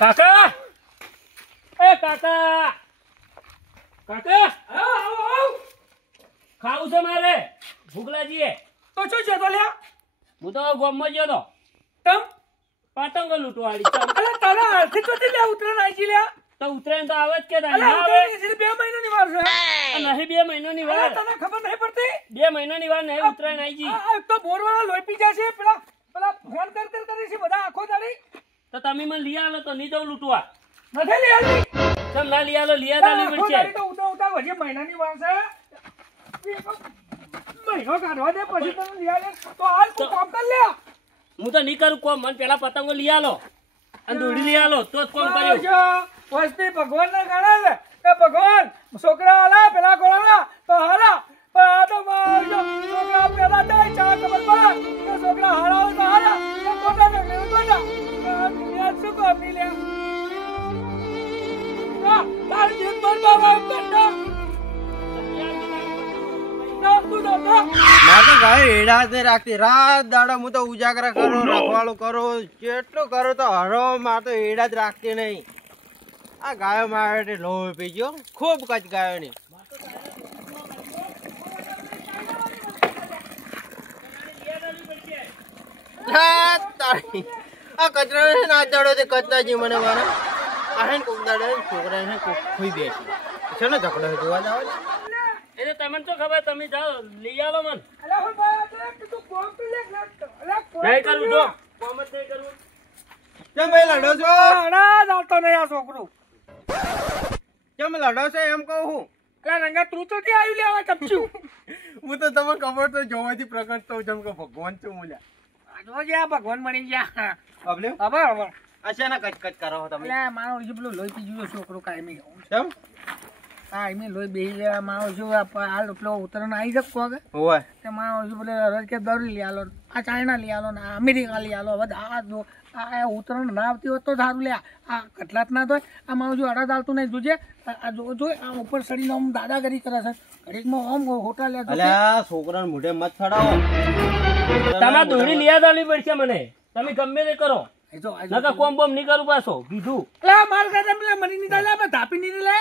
કાકા એ કાકા કાકા ખાવું છે મારે ભૂખલાજીએ તો શું છે તો લ્યા હું તો ગામમાં ગયો તો તમ પતંગો લૂંટવાડી અલે તારા આર્થિક તો લ્યા ઉતરાણ આવી લ્યા તો ઉત્તરાયણ તો આવે જ કે અલે ઉતરાણ 2 મહિનાની વાર છે નહીં 2 મહિનાની વાર તને ખબર નહીં પડતી 2 મહિનાની વાર નહીં ઉત્તરાયણ આવી ગઈ આ તો બોરવાળા લોહી પી જશે પેલા ફોન કરે છે બધા આખો દાડી તો તમે મને લઈ આલો તો નહીં જવું લૂંટવા નથી લઈ આવી ચમ ના લઈ આલો લઈ આલો પડશે તો ઉતા હજી મહિનાની વાર છે મહિનો કાઢવા દે પછી તને લઈ આવે તો હાલ તું કામ કર લે હું તો નહીં કરું કોમ મને પેલા પતંગો લઈ આલો અને દોડી લઈ આલો તો જ કોમ કર્યો વસ્તી ભગવાન ના ગણે લે એ ભગવાન છોકરા આલા પેલા કોળા તો હાલા પણ આ તો મારજો છોકરા પેલા થાય ચા ખબર પડે કે છોકરા હારા તો હારા એ કોટા ને કોટા દુનિયા શું કોમી લે તાર જીત પર બાબા કરતા મારે તો ગાય એડા જ રાખતી રાત દાડા હું તો ઉજાગરા કરો રખવાળું કરો જેટલું કરો તો હરો મારે તો એડા જ રાખતી નહીં આ ગાયો મારે લોહી પી ગયો ખૂબ કચ ગાયો ની આ કચરા ના દાડો તે કચરાજી મને મારા આ કોક દાડે છોકરા ને કોક ખોઈ દે છે ને ઝઘડો જોવા જાવ એને તમને તો ખબર તમે જાઓ લઈ આલો મન અલે હો ભાઈ તું કોમ પી લે નહીં કરું તો કોમ જ નહીં કરું કેમ ભાઈ લડો છો અડા જાતો નહીં આ છોકરું કેમ લડો છો એમ કહું હું અલા રંગા તું તો તે આવ્યું લેવા કપચું હું તો તમને ખબર તો જોવાથી પ્રગટ તો જેમ કે ભગવાન છું મૂલ્યા આજવો જે આ ભગવાન મળી ગયા અબલે હવે અચાનક કચકચ કરો તમે એટલે મારો જે પેલો લોહી પી ગયો છોકરો કાયમી કેમ હા એમને લોહી બેસી ગયા મારો શું હાલ પેલો ઉતરણ આવી શકતો હવે હોય તે મારો શું પેલો રજ કે દરી લઈ આલો આ ચાઇના લઈ આલો ને અમેરિકા લઈ આલો હવે આ ઉતરણ ના આવતી હોત તો સારું લે આ કટલાત ના તો આ મારું જો અડા ચાલતું નહીં જોજે આ જો આ ઉપર ચડીને આમ દાદાગીરી કરે છે ઘડીકમાં આમ હોટા લે અલ્યા છોકરાને મોઢે મત ચડાવો તમારે દોડી લઈ આવવી પડશે મને તમે ગમે તે કરો નકા કોમ બોમ નહીં કરું પાછો કીધું લે માર કાઢે પેલા મરી નહીં લે આપણે ધાપી નહીં લે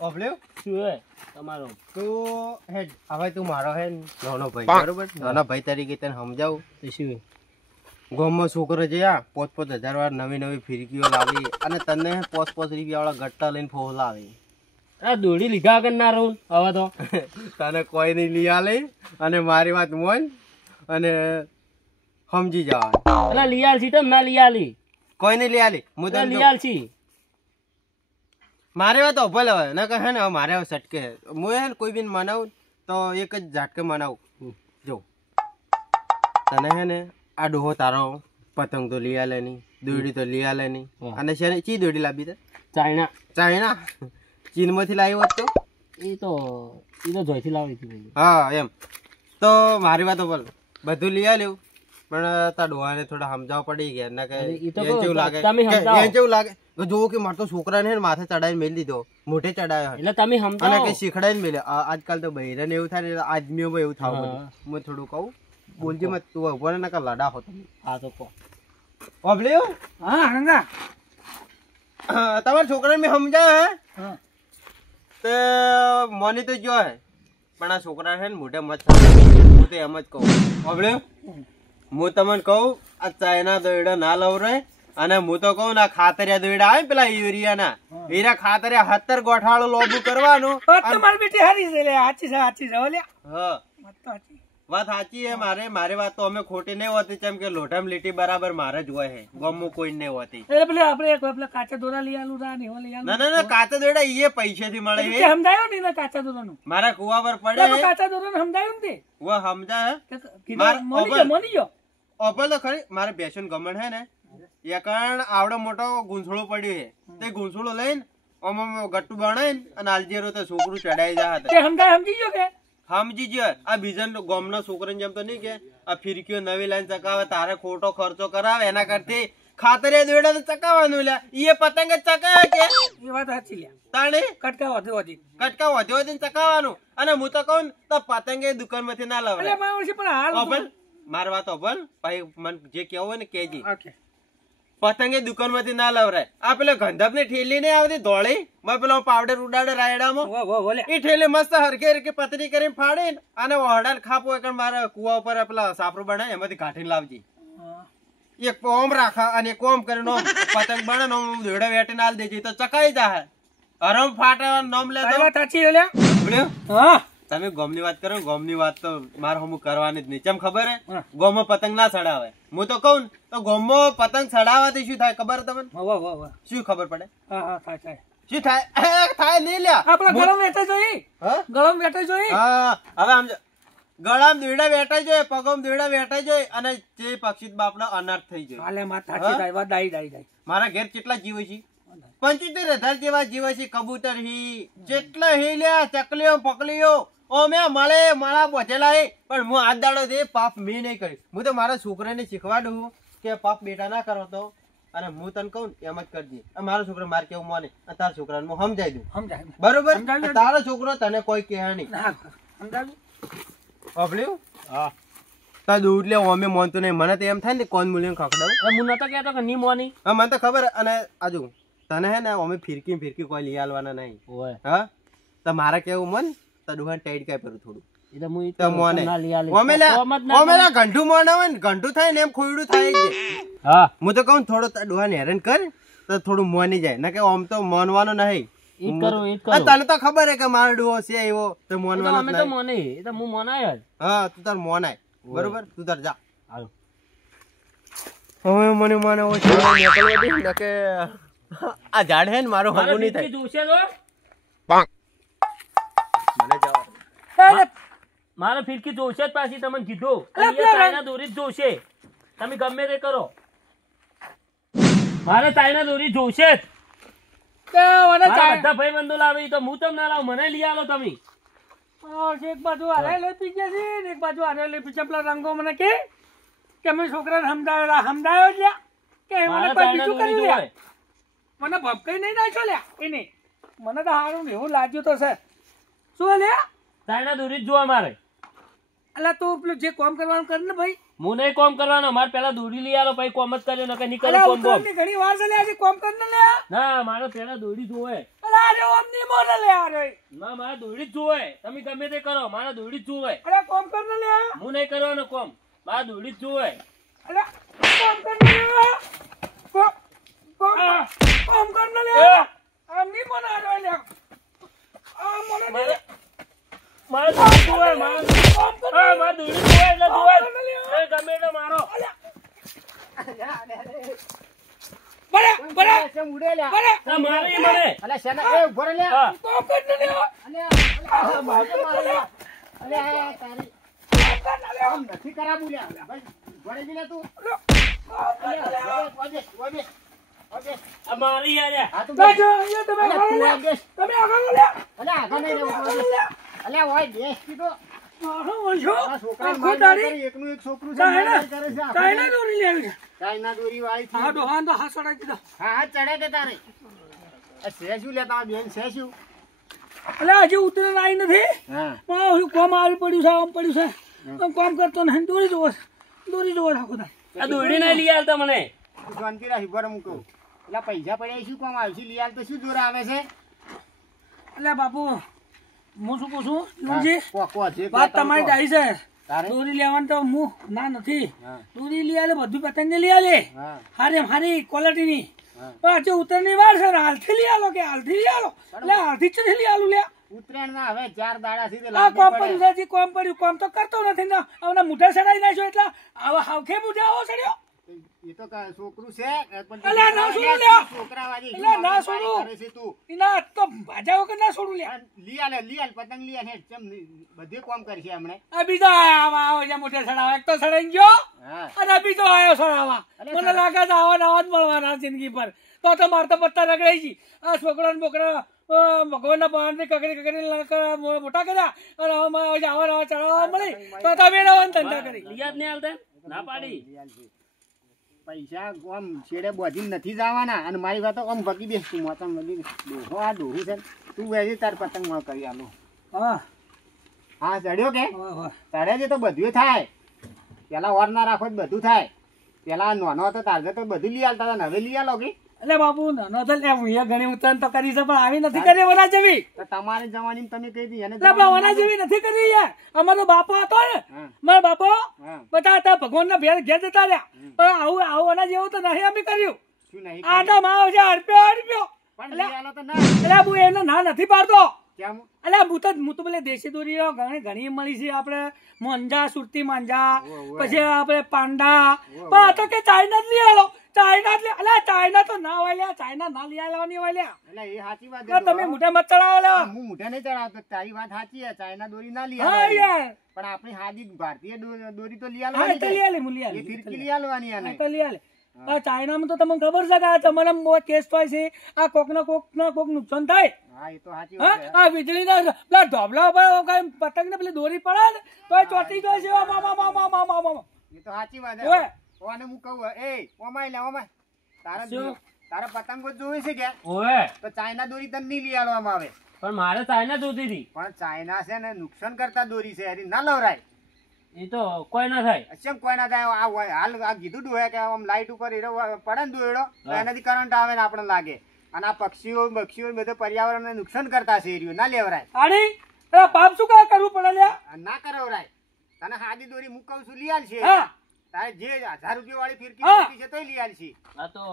ઓબલ્યો શું હે તમારો તું હેડ હવે તું મારો હે નાનો ભાઈ બરોબર નાના ભાઈ તરીકે તને સમજાવું તો શું ગામમાં છોકરો છે આ 5,000 વાર નવી નવી ફિરકીઓ લાવી અને તને 5,000 રૂપિયા વાળા ગટ્ટા લઈને ફોલાવી આ દોડી લીધા વગર ના રહું હવે તો તને કોઈ નહીં લઈ આલે અને મારી વાત મોન અને સમજી જવા એટલે લીયાલ છી તો ના લીયાલી કોઈ નહીં લઈ આલી હું તને લીયાલ છી મારે વાત અભલ હવે ને કહે ને મારે હવે સટકે હું હે ને કોઈ બી મનાવું તો એક જ ઝાટકે મનાવું જો તને હે ને આ ડોહો તારો પતંગ તો લઈ આલે નહીં દોડી તો લઈ આલે નહીં અને છે ને ચી દોડી લાવી તે ચાઇના ચાઇના ચીનમાંથી લાવી હોત તો એ તો જોઈથી લાવી હતી હા એમ તો મારી વાત અભલ બધું લઈ આલ્યું પણ તાર ડોહાને થોડા સમજાવવા પડી ગયા ના કે કેવું લાગે કેવું લાગે જો કે મારે તો છોકરાને માથે ચડાવીને મેલી દીધો મોઢે ચડાવ્યો એટલે તમે સમજાવો અને કઈ શીખડાઈને મેલે આજકાલ તો બહેરાને એવું થાય ને આદમીઓમાં એવું થાવ હું થોડું કહું બોલજે મત તું ઉભો ને નકા લડા હો તમે હા તો કહો ઓબલ્યો હા રંગા તમારા છોકરાને મેં સમજાય હે તો મોની તો જો હે પણ આ છોકરા છે ને મોઢે મત હું તો એમ જ કહું ઓબલ્યો હું તમને કહું આ ચાઇના દોયડા ના લવરાય અને હું તો કહું ના ખાતરિયા દોયડા આવે પેલા યુરિયાના એના ખાતરિયા 17 ગોઠાળો લોબુ કરવાનું તમારી બેટી હારી છે લે સાચી છે લે હા વાત સાચી હે મારે વાત તો અમે ખોટી નહીં હોતી કેમ કે લોઢામ લીટી બરાબર મારે જ હોય હે ગમું કોઈ નહીં હોતી એટલે પેલે આપણે પેલા કાચા દોરા લઈ આલું રા ને લઈ આલું ના કાચા દોયડા એ પૈસેથી મળે એ સમજાયો ને કાચા દોરાનું મારા કુવા પર પડે કાચા દોરાનું સમજાયું ને વો સમજા હે મોની ગયો ઓપલ તો ખરી મારે બેસન ગમણ હે ને એ કારણ આવડો મોટો ગુંસળો પડ્યો હે તે ગુંસળો લઈને આમ ગટ્ટુ બનાવીને અને આલજીરો તો છોકરું ચડાઈ જા હતા સમજી ગયો કે સમજી ગયો આ બીજા ગામના છોકરાને જેમ તો નહીં કે આ ફિરકીઓ નવી લાઈન ચકાવે તારે ખોટો ખર્ચો કરાવે એના કરતી ખાતરિયા દોયડા તો ચકાવવાનું લ્યા એ પતંગ જ ચકાવે કે એ વાત સાચી લ્યા તાણે કટકા વધ્યો ચકાવવાનું અને હું તો કહું તો પતંગે દુકાન માંથી ના લાવે પણ હાલ મારી વાત અભલ ભાઈ મને જે કેવું હોય ને કેજી પતંગે દુકાનમાંથી ના લવરાય. આ પેલો ગંધપની ઠેલી નહીં આવતી ધોળી, માં પેલો પાવડર ઉડાડે રાયડામાં, એ ઠેલી મસ્ત હરખે હરખે પતરી કરીને ફાડે અને ઓરડાને ખાપો એક મારા કુવા ઉપર પેલા સાપરો બનાય એમાંથી કાઢીને લાવજી. એક ઓમ રાખા અને એક ઓમ કરીને ઓમ પતંગ બને ને ઓમ દોડા વેટીને આલ દેજે તો ચકાઈ જાય. હરમ ફાટે નામ લેતો. તમે ગોમની વાત કરો, ગોમની વાત તો મારે હમું કરવાની જ નહીં. કેમ ખબર હે? ગોમમાં પતંગ ના ચડાવે. હું તો કહું ને તો ગોમમાં પતંગ ચડાવવાથી શું થાય ખબર તમને? શું ખબર પડે? શું થાય? થાય નહીં લ્યા. આપડે ગળમ વેટાઈ જોઈ. ગળમ વેટાઈ જોઈ. હા હવે આમ ગળામ દોડા વેટાઈ જાય, પગમ દોડા વેટાઈ જાય અને જે પક્ષી બાપના અનર્થ થઈ જાય. મારા ઘેર કેટલા જીવ છે? 75,000 જેવા જીવ છે. કબૂતર હી જેટલા હી લ્યા, ચકલીઓ પકલીઓ ઓમે મળે મારા પહોંચેલા હે. પણ હું આજ દાડો દે પાપ મેં નહીં કર્યું. હું તો મારા છોકરાને શીખવાડું કે પાપ બેટા ના કરો તો, અને હું તને કહું એમ જ કરજે. મારો છોકરો મારે કેવું માને, તારા છોકરાને હું સમજાઈ દઉં. બરોબર? તારો છોકરો તને કોઈ કહે નહીં. સાંભળ્યું? હા. તા દૂર લે અમે મોનતો નહીં. મને તો એમ થાય ને કોણ મૂલ્ય ખકડાવ. હું નતો કહેતો કે નહીં મોની. હા મને તો ખબર. અને આજુ તને હે ને અમે ફિરકી કોઈ લઈ આલવાના નહીં. હા તો મારે કેવું મન તો દુહાન ટાઈટ કાય પેલું થોડું ગંઠું મોને હોય ને ગંઠું થાય ને એમ ખોયડું થાય છે. હા હું તો કહું થોડો ડોહાને હેરાન કર તો થોડું મોની જાય. ના કે આમ તો મોનવાનું નહીં. તને તો ખબર હે કે મારો ડોહો છે એવો તો મોનવાનો. હા તું તાર મોનાય. બરોબર? તું તાર જા. હવે મને મને કે આ ઝાડ હે ને મારું હગું નહીં થાય. મારે ફિરકી જોશે જ પાછી. તમને કીધું દોરી જોશે. તમે ગમે તે કરો, મારે તાઈના દોરી જોશે જ. બધા ભાઈ બંધો લાવે તો હું તમ ના લાવ. મને લઈ આલો તમે. એક બાજુ હારે લઈ પી ગયા છે ને એક બાજુ હારે લઈ પી. પેલા રંગો મને કે અમે છોકરાને સમજાયો જ કે મને કોઈ બીજું કર્યું. મને ભપકાઈ નહીં નાખ્યો લ્યા એને. મને તો સારું એવું લાગ્યું તો છે. શું લ્યા તાઈના દોરી જ જોવા મારે. એટલે તું પેલું જે કામ કરવાનું કર ને ભાઈ. હું નહીં કામ કરવાનો. મારે પેલા દોરી લઈ આલો પછી કામ જ કર્યો. નકર નહીં કર્યો કામ. ઘણી વાર છે લ્યા કામ કર ને લ્યા. ના મારે પેલા દોરી જોવે. ના મારે દોરી જ જોવે. તમે ગમે તે કરો, મારે દોરી જ જોવે. કામ કર ને લ્યા. હું નહીં કરવાનો કામ. મારે દોરી જ જોવે. કામ કર ને લ્યા. કામ કર ને લ્યા. આમ નહીં મને લ્યા. મારે દોરી જોવે. મારે દોરી જોવે એટલે જોવે. ગમે એટલે મારો. હજી ઉતરેલ આવી નથી. કોમ આવી પડ્યું છે, આમ પડ્યું છે. કામ કરતો ને દોરી જોવો રાખો. દોરી નહીં લઈ આવતા મને. શાંતિ રાખી બરાબર હું કહું. એટલે પૈસા પડ્યા શું કામ આવશે? લઈ આલ તો શું દોર આવે છે? એટલે બાપુ હું શું પૂછું? વાત તમારી ડાઈ છે. દોરી લેવાનું તો હું ના નથી. દોરી લઈ આલે, બધું પતંગ લઈ આલે હારી ક્વોલિટી ની. પણ હજુ ઉત્તર ની વાર છે. હાલથી લઈ આલો કે હાલથી લઈ આલો. એટલે હાલથી જ લઈ આલું લ્યા. ઉત્તરાયણ ના હવે 4 દાડા થી કોમ પડ્યું છે. કોમ પડ્યું. કોમ તો કરતો નથી ને હવે મુઠા ચડાવી નાખ્યો. એટલે હવે હાવખે મુઠા આવો ચડ્યો. એ તો છોકરું છે. પતંગ લઈ આલે બધે કામ કરશે હમણે. બીજો આવો મોટે સડાવા. એક તો સડાઈ ગયો અને બીજો આવ્યો સડાવા. મને લાગે છે આવા નવા જ મળવાના જિંદગી પર. તો મારતા પત્તા રગડાઈ છી. આ છોકરા ને બોકરા ભગવાન ના પાન કકડી મોટા કર્યા અને આવા નવા ચડાવવા મળી તો તમે નવા ધંધા કરી. યાદ નહીં આવતા ના પાડી. પૈસા આમ છેડે બોધીને નથી જવાના. અને મારી વાતો આમ ભગી બેસ. તું મોતા મળી ડોહો આ ડોહું છે. તું વેજી તાર પતંગ માં કરી આલો. હા ચડ્યો કે ચડે છે તો બધું થાય. પેલા ઓર ના રાખો બધું થાય. પેલા નાનો હતો તારે તો બધું લઈ આલતા હતા ને હવે લઈ આલો કે એટલે બાપુ નાનો તો લે હું ઘણી ઉતરાણ તો કરી છે પણ આવી નથી કરી વના જેવી. તો તમારી જવાની તમે કહી દી એને એટલે આપણે વના જેવી નથી કરી યાર. અમારો બાપો હતો ને મારો બાપો બધા હતા ભગવાનના ઘેર જતા રહ્યા પણ આવું વના જેવું તો નહીં અમે કર્યું. શું નહીં આ તો માવ છે હડપ્યો પણ લઈ આલો તો ના એટલે હું એને ના નથી પાડતો. કેમ એટલે હું તો પેલે દેશી દોરીઓ ઘણી મળી છે આપણે મોંજા સુરતી માંજા પછી આપણે પાંડા પણ આ તો કે ચાઇના જ લઈ આલો. ચાઇના જ અલ્યા ચાઇના તો ના હોય લ્યા ચાઇના ના લઈ આવવાની હોય લ્યા. એટલે એ સાચી વાત તો તમે મોઢે મત ચડાવો લ્યા. હું મોઢે નહીં ચડાવતો તારી વાત સાચી છે ચાઇના દોરી ના લઈ હા આલો યાર પણ આપણી હાદી ભારતીય દોરી તો લઈ હા આલવાની તો છે. લઈ આલે હું લઈ એ આલે ફિરકી લઈ આલવાની આને તો લઈ આલે. આ ચાઇનામાં તો તમને ખબર છે કે આ તમારા બહુ કેસ થાય છે આ કોક નુકસાન થાય. હા એ તો સાચી હા વાત છે આ વીજળીના પેલા ઢોબલા ઉપર પતંગ ને પેલી દોરી પડે ને તો ચોટી જાય છે મામા. એ તો સાચી વાત ઓય. છે ઓને હું કહું એ ઓમાય લે ઓમાય શું? તારા પતંગો જોવે છે કે ઓવે તો ચાઇના દોરી તને નહીં લઈ આલવામાં આવે પણ મારે ચાઇના જોતી હતી. પણ ચાઇના છે ને નુકસાન કરતા દોરી છે એની ના લવરાય એ તો કોઈ ના થાય. કેમ કોઈ ના થાય આ હાલ આ કીધું તું હે કે આમ લાઈટ ઉપર હીરો પડે ને દોયડો તો એનાથી કરંટ આવે ને આપણે લાગે અને આ પક્ષીઓ બધું પર્યાવરણને નુકસાન કરતા છે એરિયો ના લેવરાય આડી એ પાપ શું કા કરવું પડે લ્યા. આ ના કરવરાય તને હાદી દોરી હું કહું છું લઈ આલ છે હા. તારે જે 1000 રૂપિયા વાળી ફિરકી હા. જોઈતી છે તોય લઈ આલ છે આ તો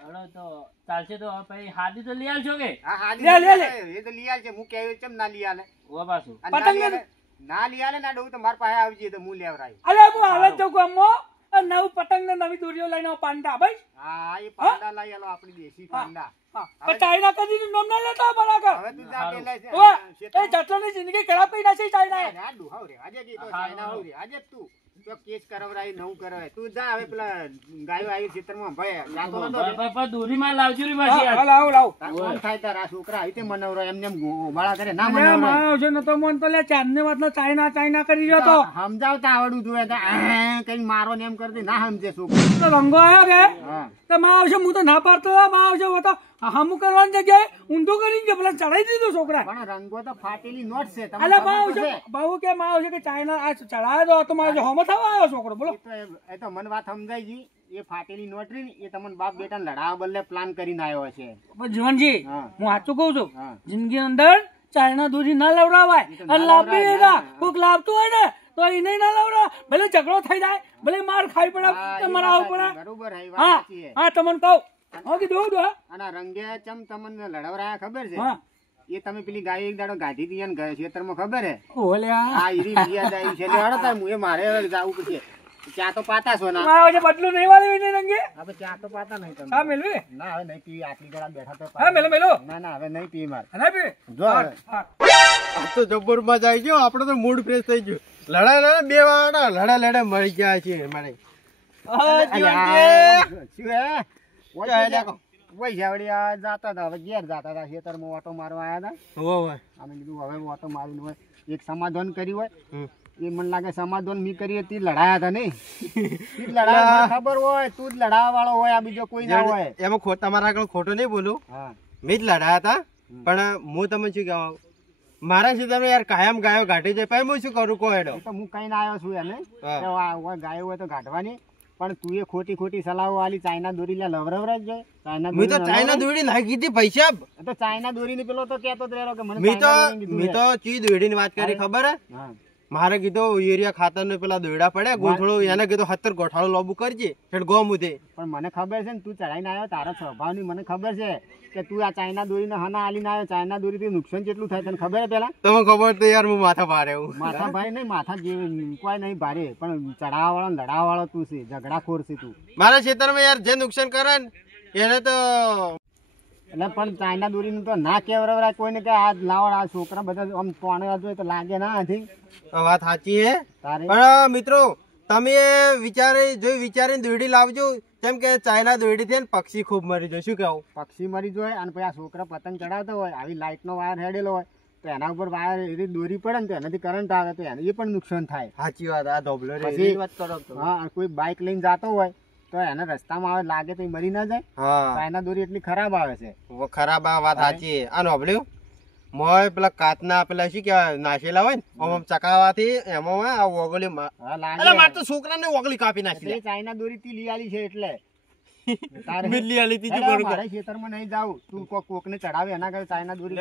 હળો તો ચાલશે તો પછી હાદી તો લઈ આવશો કે હા હાદી લે, લે, લે. એ તો લઈ આલ છે હું કહેવું ચમ ના લઈ આલે ઓ પાછું અને પતંગ ના લઈ આલે- ના લઈ આલે ના ડવું તો મારા પાસે આવજે તો હું લેવરાય અલ્યા હું હાલત જાઉં ગામમાં અને નવું પતંગ ને નવી દોરીઓ લઈને આવું પાંડા ભાઈ. હા એ પાંડા લઈ આલો આપણી દેશી પાંડા હા પણ ચાઇના કદી નું નામ ના લેતા બરાબર. હવે તું જા પેલા છે ઓય, એ જટલાની જિંદગી ખરાબ કરી નાખી ચાઇનાએ. આ ડુહાવ રે આજે કી તો ચાઇના હોવ રે આજે તું તો કેસ કરવરાઈ નવું કરવાય તું જા હવે પેલા ગાયો આવી ખેતરમાં ભાઈ જાતો નતો રે. પણ દોરીમાં લાવજો રે હા, પાછી હા, યાર. લાવો લાવો. તાર કોણ થાય તારા છોકરા આવી તે મનવરો એમને એમ ગોબાળા કરે ના અલ્યા, મનવરો મારો છે નતો મન તો લે ચાંદને વાતનો ચાઇના કરી રહ્યો તો. સમજાવતા આવડું જોઈએ તો કઈ મારો ને એમ કરતી ના સમજે છોકરો તો રંગો આવ્યો કે હા તો માં આવશે હું તો ના પાડતો હતો, માં આવશે હું તો હામું કરવાની જગ્યાએ ઊંધું કરીને પેલા ચડાઈ દીધું છોકરા. પણ રંગો તો ફાટેલી નોટ છે તમને અલ્યા માં ખબર તો આવશે છે. બાબુ કે માં આવશે કે ચાઇના આ ચડાયો તો મારે હોમો થવા આવ્યો છોકરો બોલો. એ તો મને વાત સમજાઈ ગઈ એ ફાટેલી નોટ રહી ને એ તમને બાપ બેટા લડાવવા બદલે પ્લાન કરીને આવ્યો છે પણ જીવનજી હા. હું સાચું કહું છું હા. જિંદગી અંદર ચાઇના દોરી ના લવડાવાય એ તો ના અને લાવવી લવડાવાય, ના ના. કોઈક લાવતું હોય ને તો એને ના લવડા ભલે ઝઘડો થઈ જાય ભલે માર ખાઈ પડે હા, એ તમારે વાત આવું સાચી, પડે. બરોબર હે, એ વાત હા સાચી હે. હા તમને કહું હા કીધું હતું, હા અને રંગે ચમ તમને લડાવરાયા ખબર છે હા એ તમે પેલી ગાય એક દાડો ગાધી હતી ને ખેતરમાં ખબર હે ઓલ્યા આ ઈરી યાદ આવી છે લેવાડો તાર મુએ મારે જાવું પડશે ચા તો પાતા છો ના મારા વચ્ચે બદલું નહીં વાળી નહીં રંગે હવે ચા તો પાતા નહીં તમે હા મેલવી ના હવે નહીં પીવી આટલી ગળા બેઠા તો હા મેલો મેલો ના ના હવે નહીં પીવી મારે અને પી જો હવે. હા આ તો જબ્બર મજા આવી ગયો આપણો તો મૂડ ફ્રેશ થઈ ગયો લડા બે વાળા લડા મળી ગયા છે મારે જાતા હતા હવે ઘેર જાતા હતા ખેતરમાં ઓટો મારવા આવ્યા હતા અમે કીધું હવે ઓટો મારીને હોય એક સમાધાન કર્યું હોય એ મને લાગે સમાધાન મી કરી હતી લડાયા હતા નહીં ઈ લડાયા ખબર હોય તું જ લડાવા વાળો હોય આ બીજો કોઈ ના હોય એમાં તમારા આગળ ખોટું નહીં બોલું હા મેં જ લડાયા હતા પણ હું તમને શું કહેવા મારા સીધા યાર કાયમ ગાયો ગાંઠી જાય પછી હું શું કરું કહો હેડો એ તો હું કઈ ના આવ્યો છું એને હા. કે આ ગાયો હોય તો ગાંઠવાની પણ તું એ ખોટી સલાહો વાળી ચાઇના દોરી લે લવરવરા જ જાય ચાઇના મેં તો દોરી ચાઇના દોડી લાગી હતી પૈસા તો ચાઇના દોરી ની પેલો તો કેતો જ રહ્યો કે મને મેં તો ચાઇના દોરીની કીધું મેં તો ચી દોડીની વાત કરી ખબર હે છે. હા મારે કીધું યુરિયા ખાતર ને પેલા દોયડા પડ્યા ગોઠળો એને કીધું 70 ગોઠાળો લોબુ કરજે એટલે ગોમ ઉધે પણ મને ખબર છે ને તું ચડાઈને આવ્યો તારા સ્વભાવની મને ખબર છે કે તું આ ચાઇના દોરીને હના આલીને આવ્યો ચાઇના દોરીથી નુકસાન કેટલું થાય તને ખબર છે પેલા તમે ખબર તો યાર હું માથા ભારે હું માથા ભાઈ નહીં માથા જે કોઈ નહીં ભારે પણ ચડાવવા વાળો લડાવવા વાળો તું છે ઝઘડાખોર છે તું મારા ખેતરમાં યાર જે નુકસાન કરે ને એને તો એટલે પણ ચાઇના દોરીનું તો ના કેવરાય કોઈને કે આ લાવડ આ છોકરા બધા આમ તોણે જોઈએ તો લાગે ના હતી આ વાત સાચી હે તારે પણ મિત્રો તમે વિચારીને દોયડી લાવજો કેમ કે ચાઇના દોયડી થી પક્ષી ખૂબ મરી જાય શું કેવું પક્ષી મરી જાય અને પછી આ છોકરા પતંગ ચડાવતો હોય આવી લાઇટનો વાયર હેડેલો હોય તો એના ઉપર વાયર એવી દોરી પડે ને તો એનાથી કરંટ આવે તો એને એ પણ નુકસાન થાય સાચી વાત આ ધોબલો રે પછી- એની વાત કરો તો. હા અને કોઈ બાઇક લઈને જતો હોય તો એને રસ્તામાં આવે લાગે તો એ મરી ના જાય હા ચાઇના દોરી એટલી ખરાબ આવે છે ખરાબ આ વાત સાચી આ નોબલ્યું મોય પેલા કાચના પેલા શું કેવાય નાશેલા હોય ને આમ ચકાવાથી એમાં આ ઓગળી અરે મારે તો છોકરાને ઓગળી કાપી નાખી લે. ચાઇના દોરી થી લઈ આલી છે એટલે મિલી આલી તીજી બરોબર. મારે ખેતરમાં નહીં જાવ તું કોક ને ચડાવે એના કરતા ચાઇના દોરી